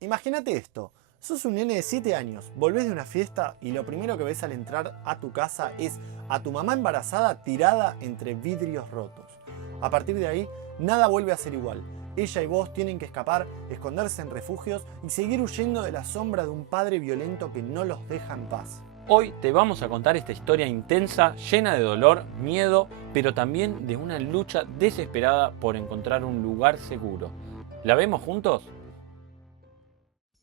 Imagínate esto, sos un nene de 7 años, volvés de una fiesta y lo primero que ves al entrar a tu casa es a tu mamá embarazada tirada entre vidrios rotos. A partir de ahí, nada vuelve a ser igual. Ella y vos tienen que escapar, esconderse en refugios y seguir huyendo de la sombra de un padre violento que no los deja en paz. Hoy te vamos a contar esta historia intensa, llena de dolor, miedo, pero también de una lucha desesperada por encontrar un lugar seguro. ¿La vemos juntos?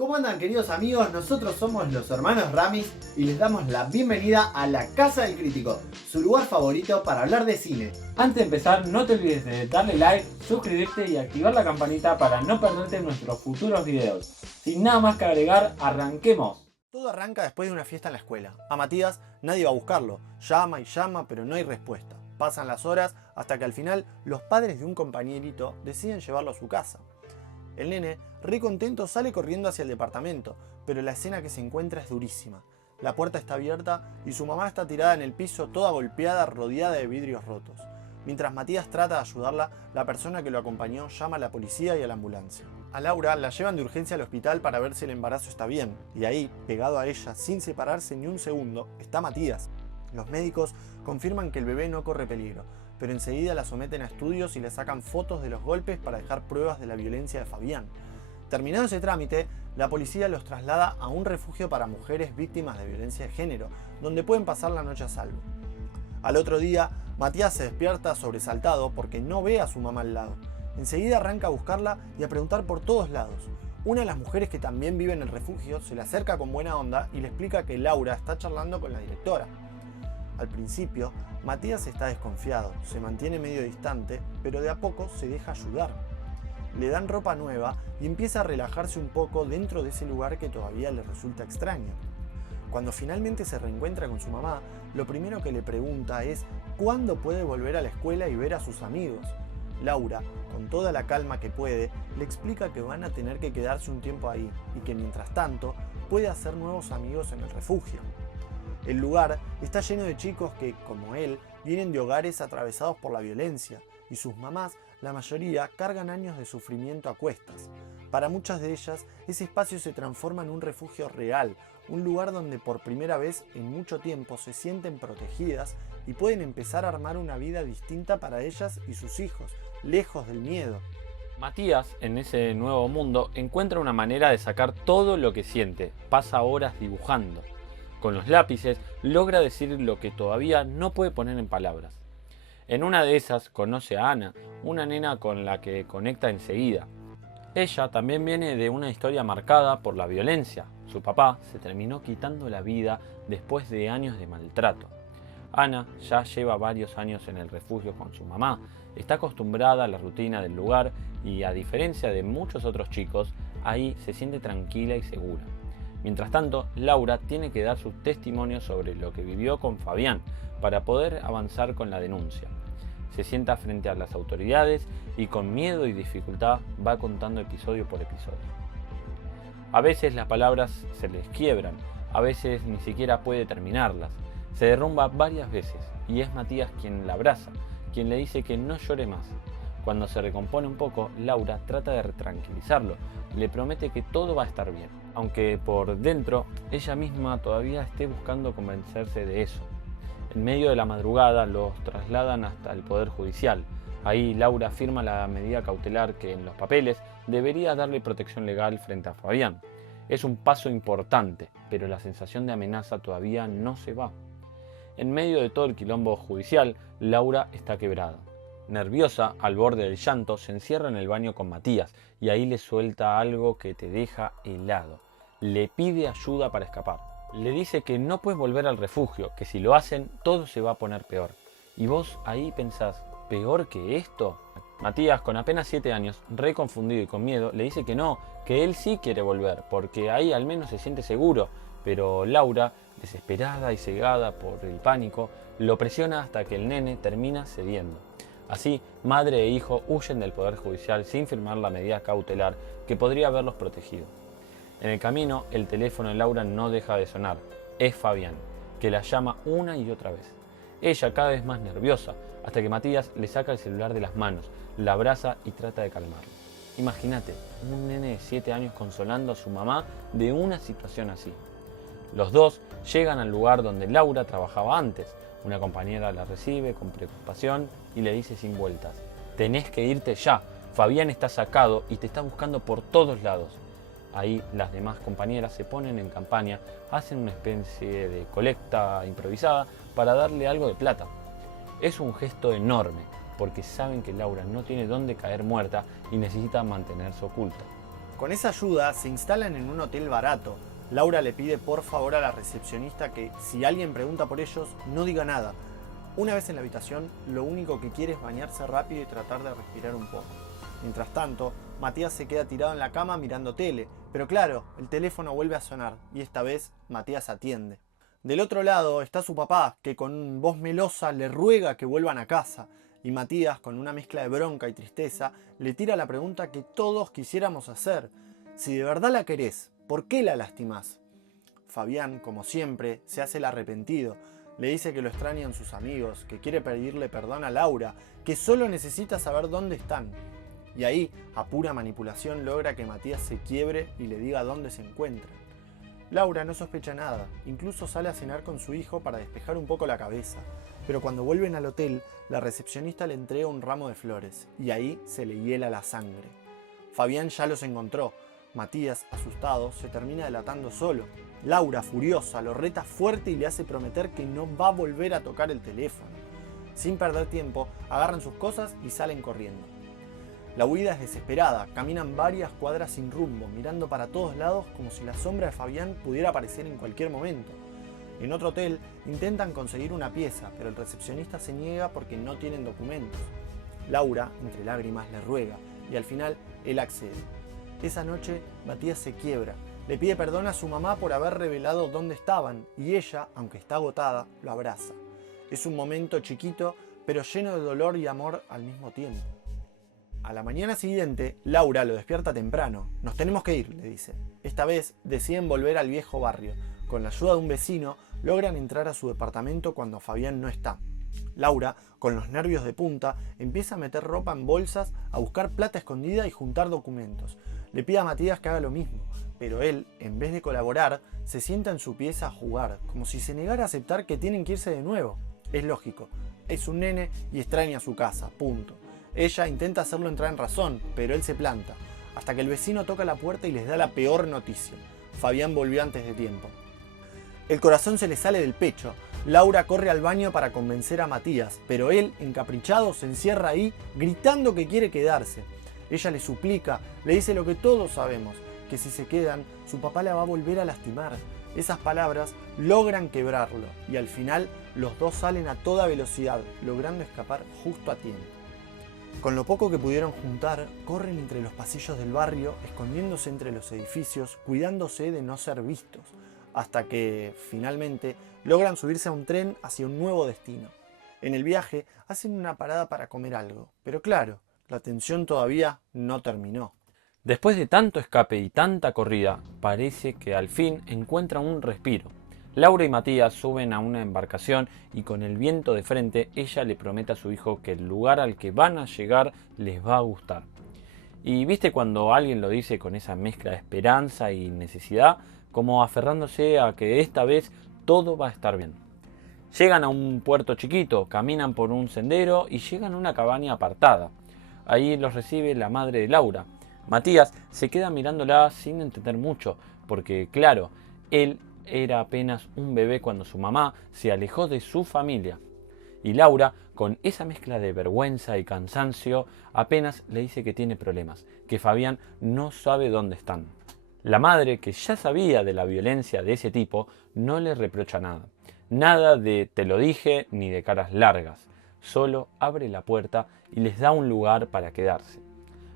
¿Cómo andan, queridos amigos? Nosotros somos los hermanos Ramis y les damos la bienvenida a la Casa del Crítico, su lugar favorito para hablar de cine. Antes de empezar, no te olvides de darle like, suscribirte y activar la campanita para no perderte nuestros futuros videos. Sin nada más que agregar, arranquemos. Todo arranca después de una fiesta en la escuela. A Matías nadie va a buscarlo. Llama y llama, pero no hay respuesta. Pasan las horas hasta que al final los padres de un compañerito deciden llevarlo a su casa. El nene, re contento, sale corriendo hacia el departamento, pero la escena que se encuentra es durísima. La puerta está abierta y su mamá está tirada en el piso toda golpeada, rodeada de vidrios rotos. Mientras Matías trata de ayudarla, la persona que lo acompañó llama a la policía y a la ambulancia. A Laura la llevan de urgencia al hospital para ver si el embarazo está bien, y ahí, pegado a ella, sin separarse ni un segundo, está Matías. Los médicos confirman que el bebé no corre peligro, pero enseguida la someten a estudios y le sacan fotos de los golpes para dejar pruebas de la violencia de Fabián. Terminado ese trámite, la policía los traslada a un refugio para mujeres víctimas de violencia de género, donde pueden pasar la noche a salvo. Al otro día, Matías se despierta sobresaltado porque no ve a su mamá al lado. Enseguida arranca a buscarla y a preguntar por todos lados. Una de las mujeres que también vive en el refugio se le acerca con buena onda y le explica que Laura está charlando con la directora. Al principio, Matías está desconfiado, se mantiene medio distante, pero de a poco se deja ayudar. Le dan ropa nueva y empieza a relajarse un poco dentro de ese lugar que todavía le resulta extraño. Cuando finalmente se reencuentra con su mamá, lo primero que le pregunta es cuándo puede volver a la escuela y ver a sus amigos. Laura, con toda la calma que puede, le explica que van a tener que quedarse un tiempo ahí y que mientras tanto puede hacer nuevos amigos en el refugio. El lugar está lleno de chicos que, como él, vienen de hogares atravesados por la violencia y sus mamás, la mayoría, cargan años de sufrimiento a cuestas. Para muchas de ellas, ese espacio se transforma en un refugio real, un lugar donde por primera vez en mucho tiempo se sienten protegidas y pueden empezar a armar una vida distinta para ellas y sus hijos, lejos del miedo. Matías, en ese nuevo mundo, encuentra una manera de sacar todo lo que siente. Pasa horas dibujando. Con los lápices logra decir lo que todavía no puede poner en palabras. En una de esas conoce a Ana, una nena con la que conecta enseguida. Ella también viene de una historia marcada por la violencia. Su papá se terminó quitando la vida después de años de maltrato. Ana ya lleva varios años en el refugio con su mamá, está acostumbrada a la rutina del lugar y, a diferencia de muchos otros chicos, ahí se siente tranquila y segura. Mientras tanto, Laura tiene que dar su testimonio sobre lo que vivió con Fabián para poder avanzar con la denuncia. Se sienta frente a las autoridades y con miedo y dificultad va contando episodio por episodio. A veces las palabras se les quiebran, a veces ni siquiera puede terminarlas. Se derrumba varias veces y es Matías quien la abraza, quien le dice que no llore más. Cuando se recompone un poco, Laura trata de tranquilizarlo, le promete que todo va a estar bien, aunque por dentro ella misma todavía esté buscando convencerse de eso. En medio de la madrugada los trasladan hasta el Poder Judicial. Ahí Laura firma la medida cautelar que en los papeles debería darle protección legal frente a Fabián. Es un paso importante, pero la sensación de amenaza todavía no se va. En medio de todo el quilombo judicial, Laura está quebrada. Nerviosa, al borde del llanto, se encierra en el baño con Matías y ahí le suelta algo que te deja helado. Le pide ayuda para escapar. Le dice que no puedes volver al refugio, que si lo hacen todo se va a poner peor. Y vos ahí pensás, ¿peor que esto? Matías, con apenas 7 años, re confundido y con miedo, le dice que no, que él sí quiere volver, porque ahí al menos se siente seguro. Pero Laura, desesperada y cegada por el pánico, lo presiona hasta que el nene termina cediendo. Así, madre e hijo huyen del Poder Judicial sin firmar la medida cautelar que podría haberlos protegido. En el camino, el teléfono de Laura no deja de sonar. Es Fabián, que la llama una y otra vez. Ella cada vez más nerviosa, hasta que Matías le saca el celular de las manos, la abraza y trata de calmarlo. Imagínate, un nene de 7 años consolando a su mamá de una situación así. Los dos llegan al lugar donde Laura trabajaba antes. Una compañera la recibe con preocupación y le dice sin vueltas: tenés que irte ya, Fabián está sacado y te está buscando por todos lados. Ahí las demás compañeras se ponen en campaña, hacen una especie de colecta improvisada para darle algo de plata. Es un gesto enorme, porque saben que Laura no tiene dónde caer muerta y necesita mantenerse oculta. Con esa ayuda se instalan en un hotel barato. Laura le pide por favor a la recepcionista que si alguien pregunta por ellos, no diga nada. Una vez en la habitación, lo único que quiere es bañarse rápido y tratar de respirar un poco. Mientras tanto, Matías se queda tirado en la cama mirando tele, pero claro, el teléfono vuelve a sonar y esta vez Matías atiende. Del otro lado está su papá, que con voz melosa le ruega que vuelvan a casa, y Matías, con una mezcla de bronca y tristeza, le tira la pregunta que todos quisiéramos hacer: si de verdad la querés, ¿por qué la lastimás? Fabián, como siempre, se hace el arrepentido. Le dice que lo extrañan sus amigos, que quiere pedirle perdón a Laura, que solo necesita saber dónde están. Y ahí, a pura manipulación, logra que Matías se quiebre y le diga dónde se encuentra. Laura no sospecha nada, incluso sale a cenar con su hijo para despejar un poco la cabeza. Pero cuando vuelven al hotel, la recepcionista le entrega un ramo de flores, y ahí se le hiela la sangre. Fabián ya los encontró. Matías, asustado, se termina delatando solo. Laura, furiosa, lo reta fuerte y le hace prometer que no va a volver a tocar el teléfono. Sin perder tiempo, agarran sus cosas y salen corriendo. La huida es desesperada, caminan varias cuadras sin rumbo, mirando para todos lados como si la sombra de Fabián pudiera aparecer en cualquier momento. En otro hotel intentan conseguir una pieza, pero el recepcionista se niega porque no tienen documentos. Laura, entre lágrimas, le ruega y al final él accede. Esa noche, Matías se quiebra, le pide perdón a su mamá por haber revelado dónde estaban y ella, aunque está agotada, lo abraza. Es un momento chiquito, pero lleno de dolor y amor al mismo tiempo. A la mañana siguiente, Laura lo despierta temprano. Nos tenemos que ir, le dice. Esta vez deciden volver al viejo barrio. Con la ayuda de un vecino, logran entrar a su departamento cuando Fabián no está. Laura, con los nervios de punta, empieza a meter ropa en bolsas, a buscar plata escondida y juntar documentos. Le pide a Matías que haga lo mismo, pero él, en vez de colaborar, se sienta en su pieza a jugar, como si se negara a aceptar que tienen que irse de nuevo. Es lógico, es un nene y extraña a su casa, punto. Ella intenta hacerlo entrar en razón, pero él se planta, hasta que el vecino toca la puerta y les da la peor noticia. Fabián volvió antes de tiempo. El corazón se le sale del pecho. Laura corre al baño para convencer a Matías, pero él, encaprichado, se encierra ahí, gritando que quiere quedarse. Ella le suplica, le dice lo que todos sabemos, que si se quedan, su papá la va a volver a lastimar. Esas palabras logran quebrarlo, y al final los dos salen a toda velocidad, logrando escapar justo a tiempo. Con lo poco que pudieron juntar, corren entre los pasillos del barrio, escondiéndose entre los edificios, cuidándose de no ser vistos, hasta que, finalmente, logran subirse a un tren hacia un nuevo destino. En el viaje, hacen una parada para comer algo, pero claro, la tensión todavía no terminó. Después de tanto escape y tanta corrida, parece que al fin encuentran un respiro. Laura y Matías suben a una embarcación y con el viento de frente, ella le promete a su hijo que el lugar al que van a llegar les va a gustar. Y viste cuando alguien lo dice con esa mezcla de esperanza y necesidad, como aferrándose a que esta vez todo va a estar bien. Llegan a un puerto chiquito, caminan por un sendero y llegan a una cabaña apartada. Ahí los recibe la madre de Laura. Matías se queda mirándola sin entender mucho, porque claro, él era apenas un bebé cuando su mamá se alejó de su familia. Y Laura, con esa mezcla de vergüenza y cansancio, apenas le dice que tiene problemas, que Fabián no sabe dónde están. La madre, que ya sabía de la violencia de ese tipo, no le reprocha nada. Nada de te lo dije ni de caras largas. Solo abre la puerta y les da un lugar para quedarse.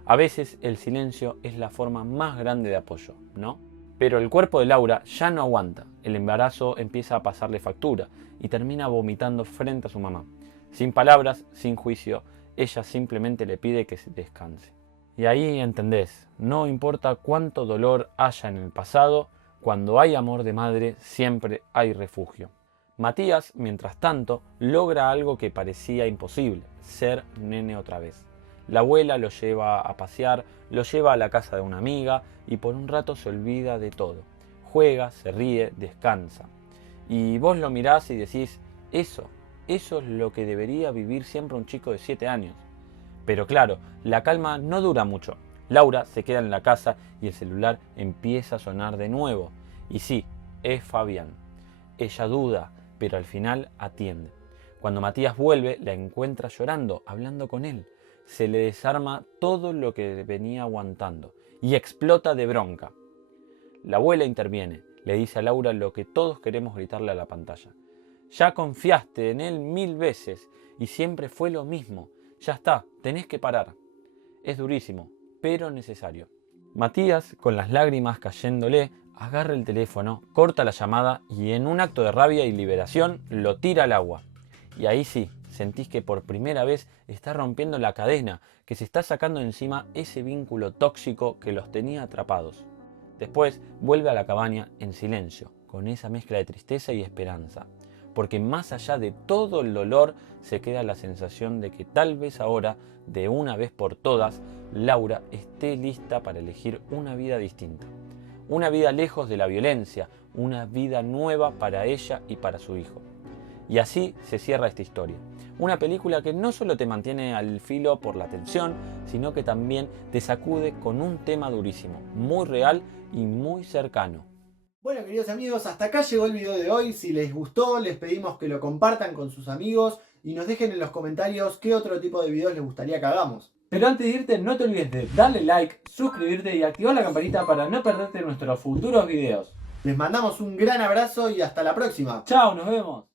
A veces el silencio es la forma más grande de apoyo, ¿no? Pero el cuerpo de Laura ya no aguanta. El embarazo empieza a pasarle factura y termina vomitando frente a su mamá. Sin palabras, sin juicio, ella simplemente le pide que se descanse. Y ahí entendés, no importa cuánto dolor haya en el pasado, cuando hay amor de madre siempre hay refugio. Matías, mientras tanto, logra algo que parecía imposible, ser nene otra vez. La abuela lo lleva a pasear, lo lleva a la casa de una amiga y por un rato se olvida de todo. Juega, se ríe, descansa. Y vos lo mirás y decís, eso es lo que debería vivir siempre un chico de 7 años. Pero claro, la calma no dura mucho. Laura se queda en la casa y el celular empieza a sonar de nuevo. Y sí, es Fabián. Ella duda, pero al final atiende. Cuando Matías vuelve, la encuentra llorando, hablando con él. Se le desarma todo lo que venía aguantando y explota de bronca. La abuela interviene, le dice a Laura lo que todos queremos gritarle a la pantalla. Ya confiaste en él 1000 veces y siempre fue lo mismo. Ya está, tenés que parar. Es durísimo, pero necesario. Matías, con las lágrimas cayéndole, agarra el teléfono, corta la llamada y en un acto de rabia y liberación lo tira al agua. Y ahí sí, sentís que por primera vez está rompiendo la cadena, que se está sacando encima ese vínculo tóxico que los tenía atrapados. Después vuelve a la cabaña en silencio, con esa mezcla de tristeza y esperanza. Porque más allá de todo el dolor se queda la sensación de que tal vez ahora, de una vez por todas, Laura esté lista para elegir una vida distinta. Una vida lejos de la violencia, una vida nueva para ella y para su hijo. Y así se cierra esta historia. Una película que no solo te mantiene al filo por la tensión, sino que también te sacude con un tema durísimo, muy real y muy cercano. Bueno, queridos amigos, hasta acá llegó el video de hoy. Si les gustó, les pedimos que lo compartan con sus amigos y nos dejen en los comentarios qué otro tipo de videos les gustaría que hagamos. Pero antes de irte, no te olvides de darle like, suscribirte y activar la campanita para no perderte nuestros futuros videos. Les mandamos un gran abrazo y hasta la próxima. Chao, nos vemos.